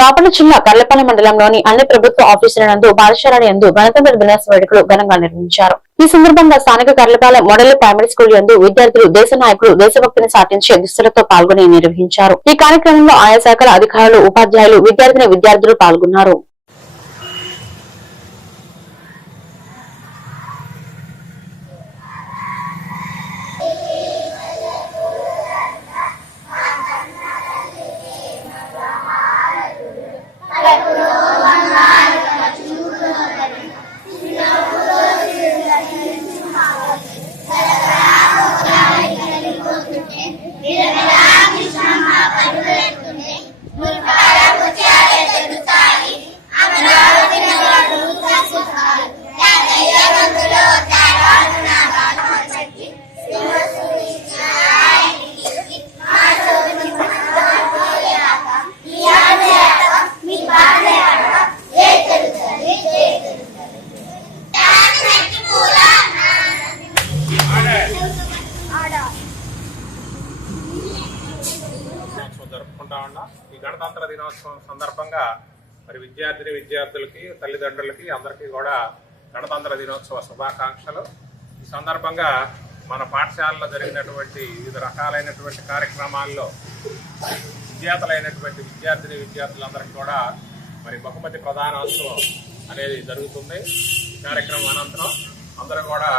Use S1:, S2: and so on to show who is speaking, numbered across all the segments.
S1: బాపట్ల జిల్లా కర్లపల్లి మండలంలోని అన్ని ప్రభుత్వ ఆఫీసుల నందు పాఠశాల యందు గణతంత్ర దినోత్సవ వేడుకలు ఘనంగా నిర్వహించారు. ఈ సందర్భంగా స్థానిక కర్లపాలెం మోడల్ ప్రైమరీ స్కూల్ యందు విద్యార్థులు దేశ నాయకులు దేశభక్తిని సాధించే దుస్తులతో పాల్గొని నిర్వహించారు. ఈ కార్యక్రమంలో ఆయా శాఖల అధికారులు ఉపాధ్యాయులు విద్యార్థిని విద్యార్థులు పాల్గొన్నారు.
S2: జరుపుకుంటా ఉన్నాం. ఈ గణతంత్ర దినోత్సవం సందర్భంగా మరి విద్యార్థిని విద్యార్థులకి తల్లిదండ్రులకి అందరికీ కూడా గణతంత్ర దినోత్సవ శుభాకాంక్షలు. ఈ సందర్భంగా మన పాఠశాలలో జరిగినటువంటి వివిధ రకాలైనటువంటి కార్యక్రమాల్లో విద్యార్థులైనటువంటి విద్యార్థిని విద్యార్థులందరికీ కూడా మరి బహుమతి ప్రధానోత్సవం అనేది జరుగుతుంది. కార్యక్రమం అనంతరం అందరూ కూడా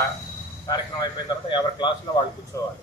S2: కార్యక్రమం అయిపోయిన తర్వాత ఎవరి క్లాసులో వాళ్ళు కూర్చోవాలి.